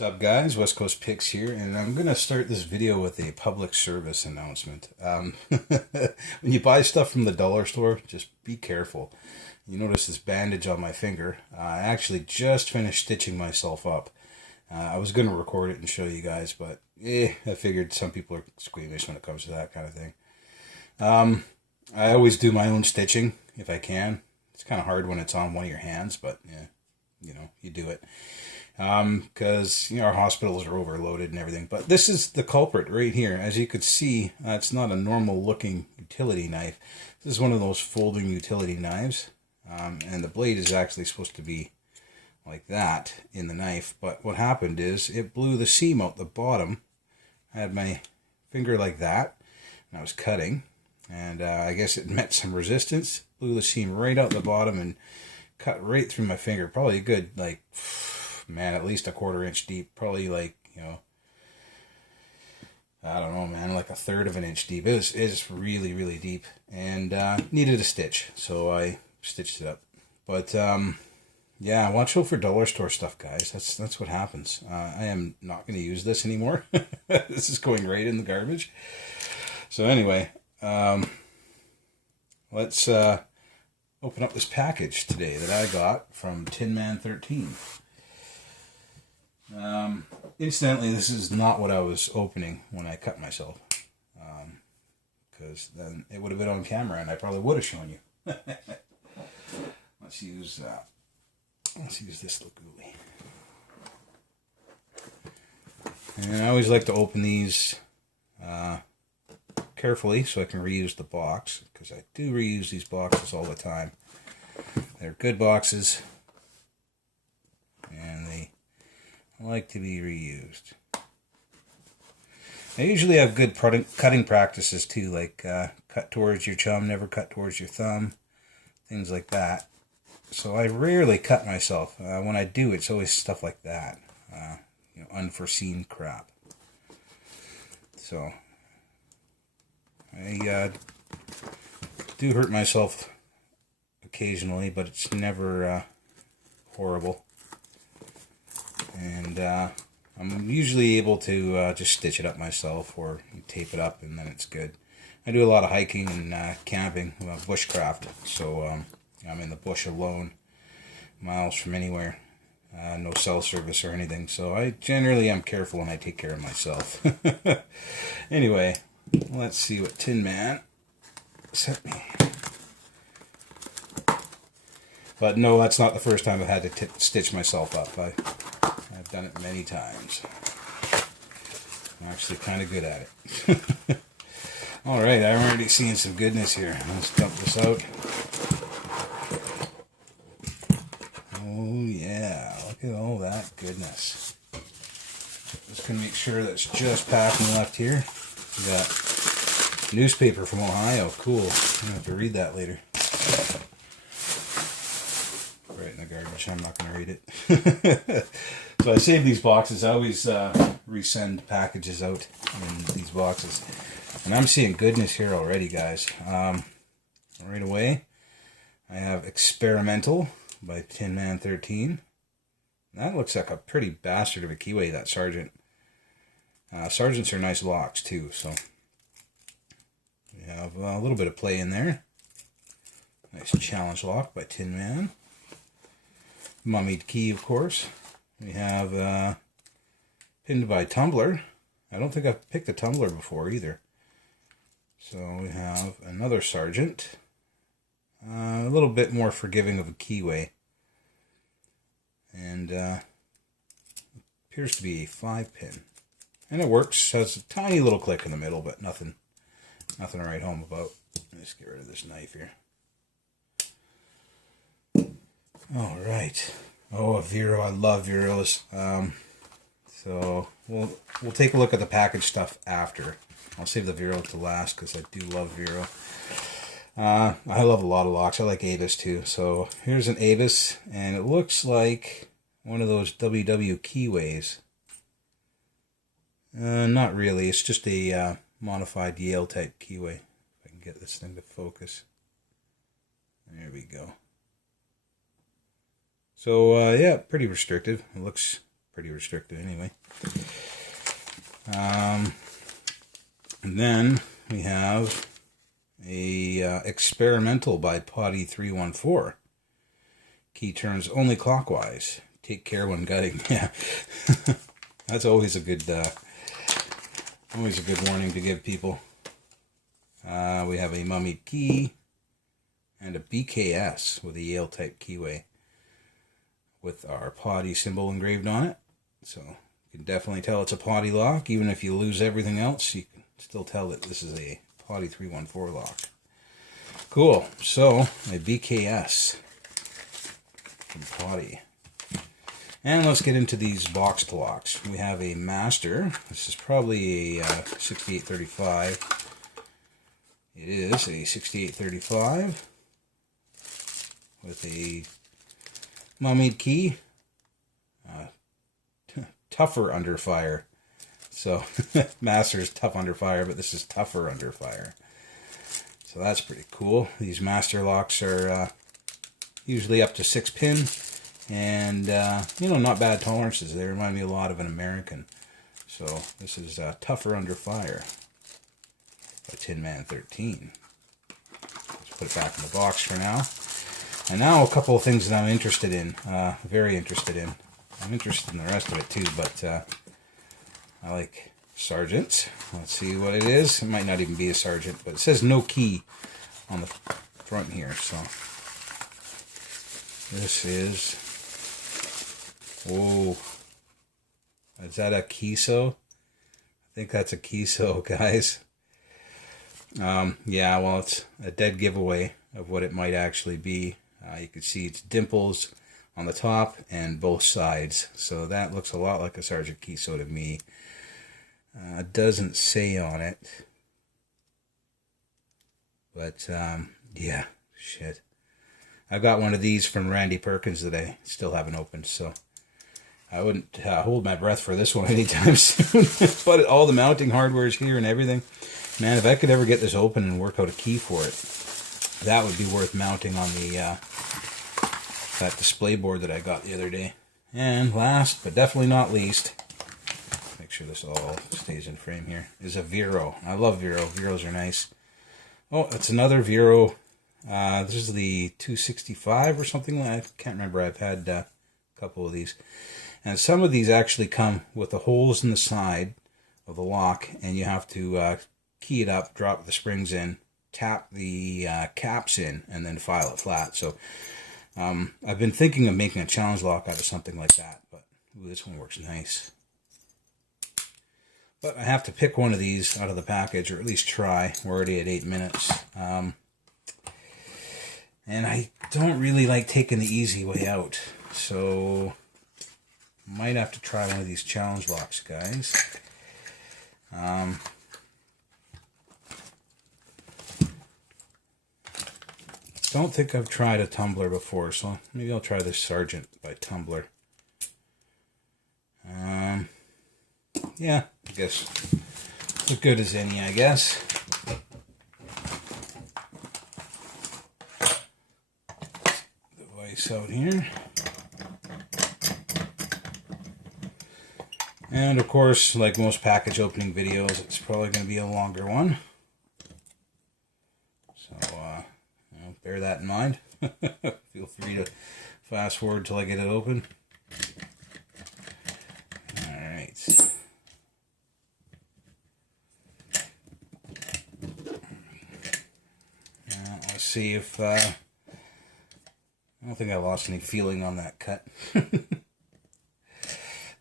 What's up, guys? West Coast Picks here, and I'm going to start this video with a public service announcement. When you buy stuff from the dollar store, just be careful. You notice this bandage on my finger. I actually just finished stitching myself up. I was going to record it and show you guys, but I figured some people are squeamish when it comes to that kind of thing. I always do my own stitching if I can. It's kind of hard when it's on one of your hands, but yeah, you do it. Because our hospitals are overloaded and everything. But this is the culprit right here. As you could see, it's not a normal looking utility knife. This is one of those folding utility knives. And the blade is actually supposed to be like that in the knife. But what happened is it blew the seam out the bottom. I had my finger like that, and I was cutting. And I guess it met some resistance. Blew the seam right out the bottom and cut right through my finger. Probably a good, at least a 1/4 inch deep. Probably I don't know, man, like 1/3 of an inch deep. It was really, really deep, and needed a stitch, so I stitched it up. But yeah, watch out for dollar store stuff, guys. That's what happens. I am not going to use this anymore. This is going right in the garbage. So anyway, let's open up this package today that I got from TinMan13. Incidentally, this is not what I was opening when I cut myself, because then it would have been on camera and I probably would have shown you. Let's use this Laguli. And I always like to open these carefully so I can reuse the box, because I do reuse these boxes all the time. They're good boxes, and they like to be reused. I usually have good cutting practices too, like cut towards your chum, never cut towards your thumb, things like that. So I rarely cut myself. When I do, it's always stuff like that, unforeseen crap. So I do hurt myself occasionally, but it's never horrible. And I'm usually able to just stitch it up myself or tape it up, and then it's good. I do a lot of hiking and camping, bushcraft, so I'm in the bush alone, miles from anywhere. No cell service or anything, so I generally am careful and I take care of myself. Anyway, let's see what Tin Man sent me. But no, that's not the first time I've had to stitch myself up. I've done it many times. I'm actually kind of good at it. Alright, I'm already seeing some goodness here. Let's dump this out. Oh yeah, look at all that goodness. Just going to make sure that's just packing left here. We got newspaper from Ohio. Cool. I'm going to have to read that later. Right in the garbage. I'm not going to read it. So I save these boxes. I always resend packages out in these boxes. And I'm seeing goodness here already, guys. Right away, I have Experimental by TinMan13. That looks like a pretty bastard of a keyway, that Sargent. Sargents are nice locks too, so we have a little bit of play in there. Nice challenge lock by TinMan. Mummied key, of course. We have pinned by Tumbl3r. I don't think I've picked a Tumbl3r before either. So we have another Sargent. A little bit more forgiving of a keyway. And appears to be a 5-pin. And it works. Has a tiny little click in the middle, but nothing to write home about. Let's get rid of this knife here. Alright. Oh, a Vero. I love Veros. So we'll take a look at the package stuff after. I'll save the Vero to last because I do love Vero. I love a lot of locks. I like Avis too. So here's an Avis, and it looks like one of those WW keyways. Not really. It's just a modified Yale type keyway. If I can get this thing to focus. There we go. So yeah, pretty restrictive. It looks pretty restricted anyway. And then we have a experimental by Potty314. Key turns only clockwise. Take care when gutting. Yeah, that's always a good warning to give people. We have a mummied key and a BKS with a Yale type keyway with our potty symbol engraved on it. So you can definitely tell it's a potty lock. Even if you lose everything else, you can still tell that this is a Potty314 lock. Cool. So a BKS from Potty. And let's get into these boxed locks. We have a master. This is probably a 6835. It is a 6835 with a mummied key. Tougher under fire. So master is tough under fire, but this is tougher under fire. So that's pretty cool. These master locks are usually up to 6 pin. And, not bad tolerances. They remind me a lot of an American. So this is Tougher Under Fire by TinMan13. Let's put it back in the box for now. And now a couple of things that I'm interested in. Very interested in. I'm interested in the rest of it too, but I like Sargent. Let's see what it is. It might not even be a Sargent, but it says no key on the front here. So this is... Whoa. Is that a Kiso? I think that's a Kiso, guys. Yeah, well, it's a dead giveaway of what it might actually be. You can see it's dimples on the top and both sides. So that looks a lot like a Sargent Kiso to me. It doesn't say on it. But, yeah, shit. I got one of these from Randy Perkins that I still haven't opened, so... I wouldn't hold my breath for this one anytime soon. But all the mounting hardware is here and everything. Man, if I could ever get this open and work out a key for it, that would be worth mounting on the that display board that I got the other day. And last, but definitely not least, make sure this all stays in frame here, is a Vero. I love Vero. Veros are nice. Oh, it's another Vero. This is the 265 or something. I can't remember. I've had a couple of these. And some of these actually come with the holes in the side of the lock, and you have to key it up, drop the springs in, tap the caps in, and then file it flat. So I've been thinking of making a challenge lock out of something like that, but ooh, this one works nice. But I have to pick one of these out of the package, or at least try. We're already at 8 minutes. And I don't really like taking the easy way out, so... might have to try one of these challenge locks, guys. Don't think I've tried a Tumbl3r before, so maybe I'll try this Sargent by Tumbl3r. Yeah, I guess as good as any, I guess. Device out here. And of course, like most package opening videos, it's probably going to be a longer one. So, bear that in mind. Feel free to fast forward till I get it open. Alright. Now, let's see if... I don't think I lost any feeling on that cut.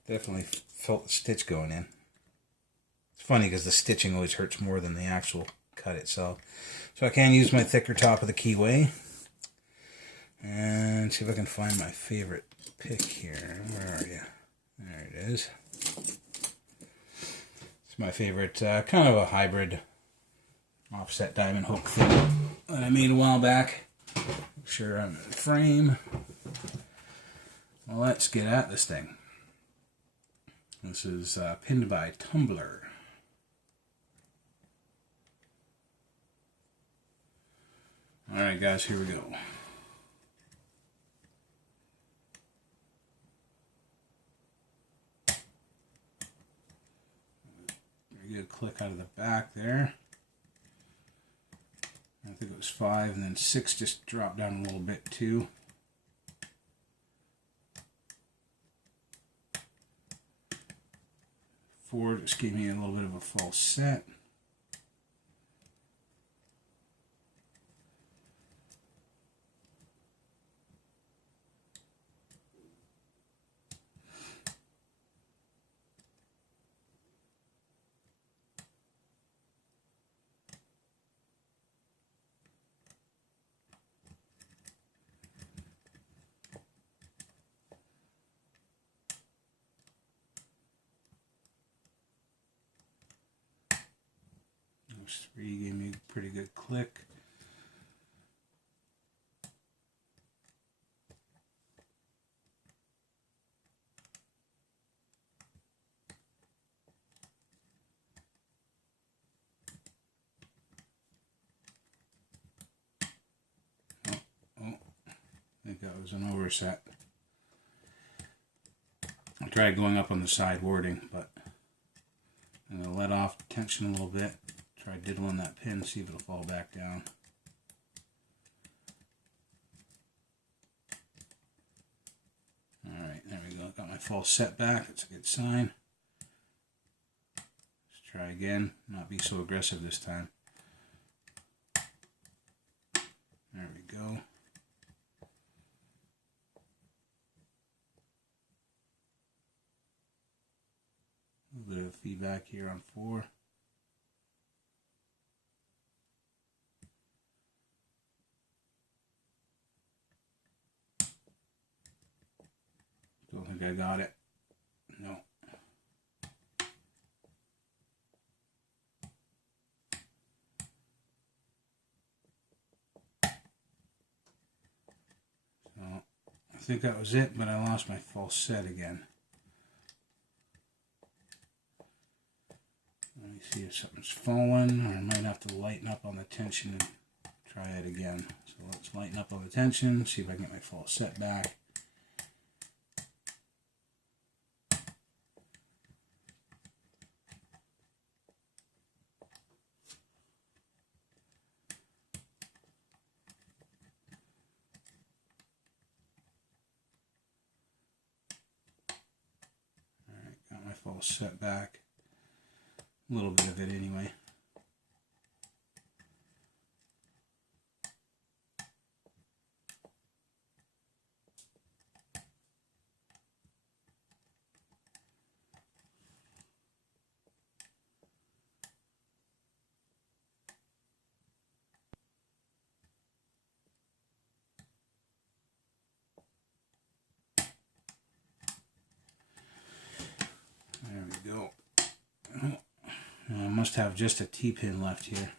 Definitely felt the stitch going in. It's funny because the stitching always hurts more than the actual cut itself. So I can use my thicker top of the keyway. And see if I can find my favorite pick here. Where are you? There it is. It's my favorite, kind of a hybrid offset diamond hook thing that I made a while back. Make sure I'm in frame. Well, let's get at this thing. This is pinned by Tumbl3r. Alright guys, here we go. pretty good click out of the back there. I think it was 5, and then 6 just dropped down a little bit too. 4 just gave me a little bit of a false set. Those 3 gave me a pretty good click. I think that was an overset. I tried going up on the side warding, but I'm going to let off tension a little bit. Try diddling that pin, see if it'll fall back down. Alright, there we go. Got my false set back. That's a good sign. Let's try again. Not be so aggressive this time. There we go. A little bit of feedback here on 4. Don't think I got it. No. So, I think that was it, but I lost my false set again. Let me see if something's fallen, or I might have to lighten up on the tension and try it again. So let's lighten up on the tension, see if I can get my false set back. Alright, got my false set back. A little bit of it anyway. There we go. I must have just a T-pin left here.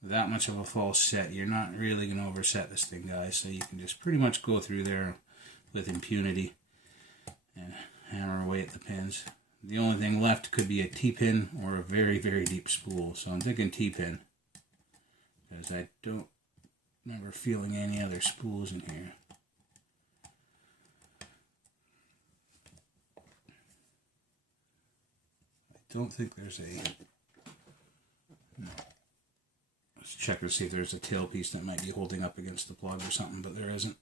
With that much of a false set, you're not really going to overset this thing, guys, so you can just pretty much go through there with impunity and hammer away at the pins. The only thing left could be a T-pin or a very, very deep spool, so I'm thinking T-pin, because I don't remember feeling any other spools in here. Don't think there's a... No. Let's check to see if there's a tailpiece that might be holding up against the plug or something, but there isn't.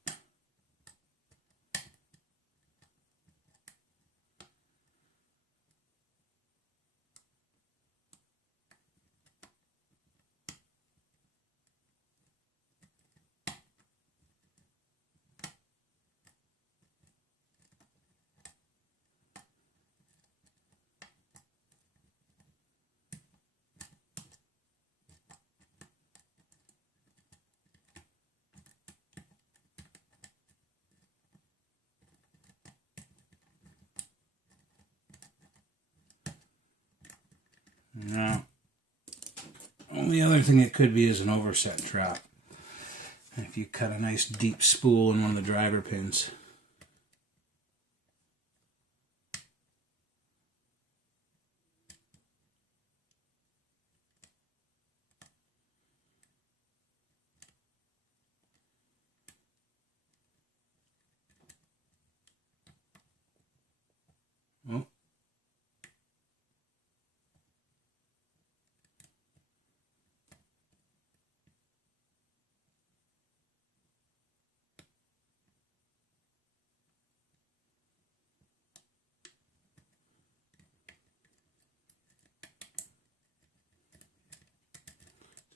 Now, only other thing it could be is an overset trap. If you cut a nice deep spool in one of the driver pins. Oh,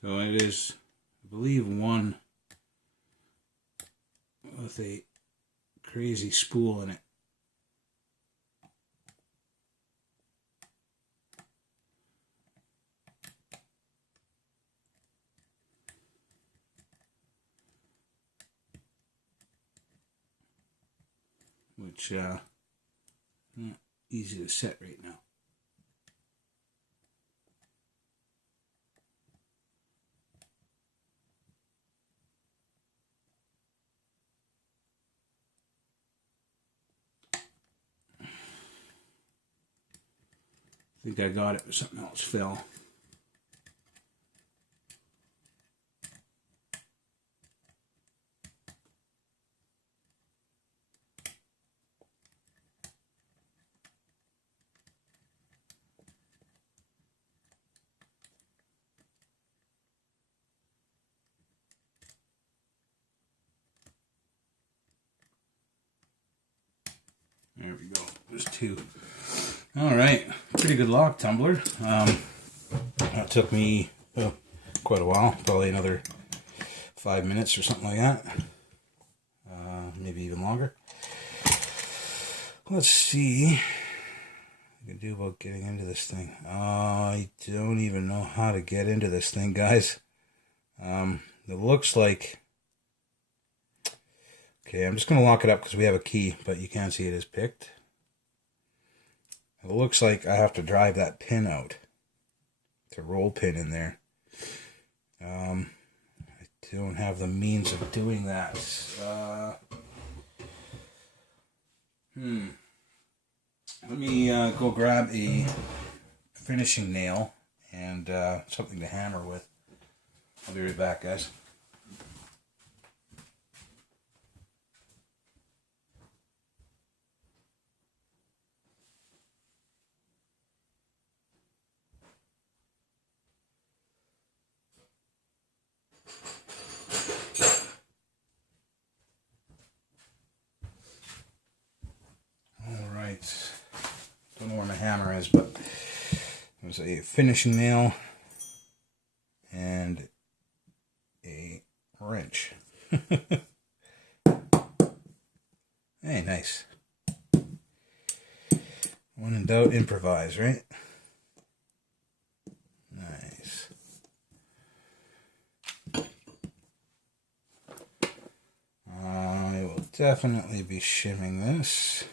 So it is, I believe, one with a crazy spool in it. Which not easy to set right now. I think I got it, but something else fell. There we go. There's two. All right, pretty good lock, Tumbl3r. That took me quite a while, probably another 5 minutes or something like that. Maybe even longer. Let's see what I can do about getting into this thing. I don't even know how to get into this thing, guys. It looks like... Okay, I'm just going to lock it up because we have a key, but you can't see it is picked. It looks like I have to drive that pin out. It's a roll pin in there. I don't have the means of doing that. Let me go grab a finishing nail and something to hammer with. I'll be right back, guys. Don't know where my hammer is, but there's a finishing nail and a wrench. Hey, nice. When in doubt, improvise, right? Nice. I will definitely be shimming this.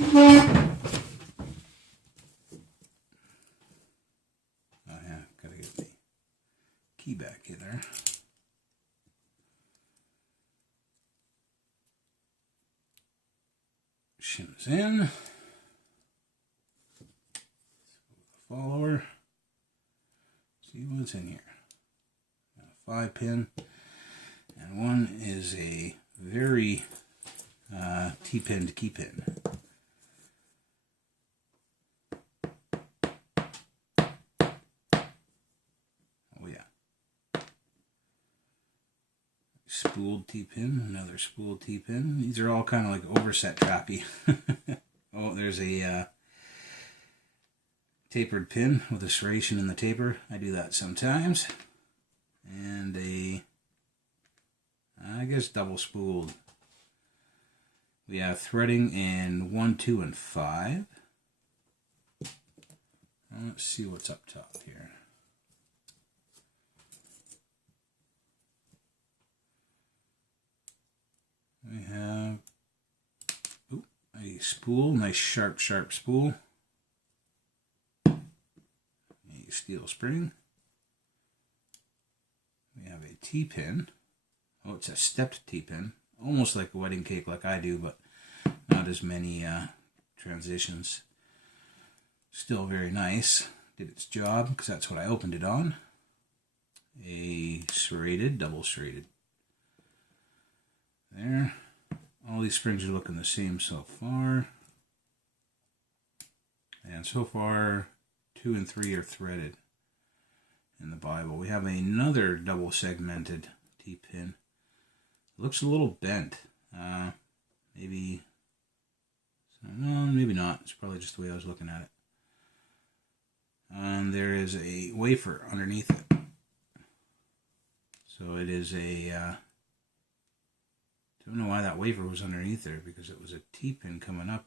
Oh yeah, gotta get the key back in there. Shims in. Follower. See what's in here. Got a 5-pin, and one is a very T-pin to key pin. Spooled T-pin, another spooled T-pin. These are all kind of like overset trappy. Oh, there's a tapered pin with a serration in the taper. I do that sometimes. And a, I guess, double spooled. We have threading in 1, 2, and 5. Let's see what's up top here. We have a spool, nice sharp spool. A steel spring. We have a T-pin. Oh, it's a stepped T-pin. Almost like a wedding cake like I do, but not as many transitions. Still very nice. Did its job because that's what I opened it on. A serrated, double serrated. There. All these springs are looking the same so far. And so far, 2 and 3 are threaded in the Bible. We have another double segmented T-pin. Looks a little bent. Maybe So, no, maybe not. It's probably just the way I was looking at it. And there is a wafer underneath it. So it is a, don't know why that wafer was underneath there, because it was a T-pin coming up,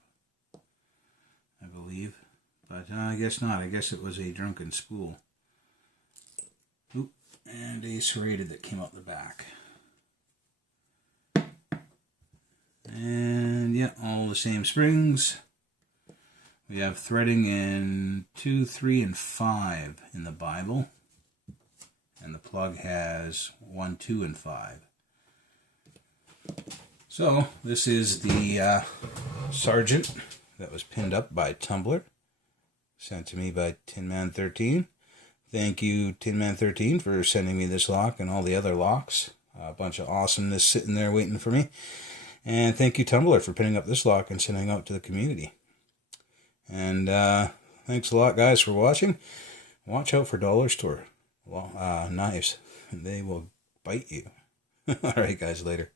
I believe. But I guess not. I guess it was a drunken spool. Oop, and a serrated that came out the back. And yeah, all the same springs. We have threading in 2, 3, and 5 in the Bible. And the plug has 1, 2, and 5. So, this is the Sargent that was pinned up by Tumbl3r. Sent to me by TinMan13. Thank you, TinMan13, for sending me this lock and all the other locks. A bunch of awesomeness sitting there waiting for me. And thank you, Tumbl3r, for pinning up this lock and sending out to the community. And thanks a lot, guys, for watching. Watch out for dollar store knives. They will bite you. All right, guys, later.